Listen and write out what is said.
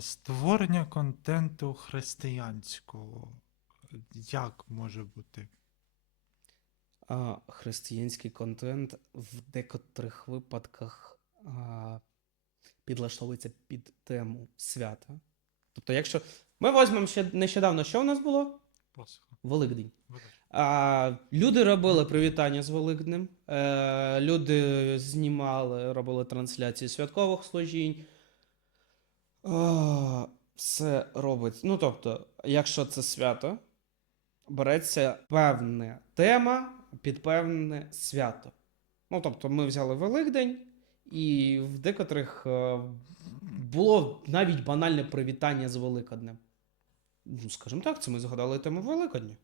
Створення контенту християнського. Як може бути? А, християнський контент в декотрих випадках а, підлаштовується під тему свята. Тобто, якщо ми візьмемо ще нещодавно, що у нас було? Пасха. Великдень. А, люди робили привітання з Великднем, е, люди знімали, робили трансляції святкових служінь. Все робить. Ну, тобто, якщо це свято, береться певна тема під певне свято. Ну, тобто, ми взяли Великдень, і в декотрих е, було навіть банальне привітання з Великоднем. Ну, скажімо так, це ми згадали тему Великодня.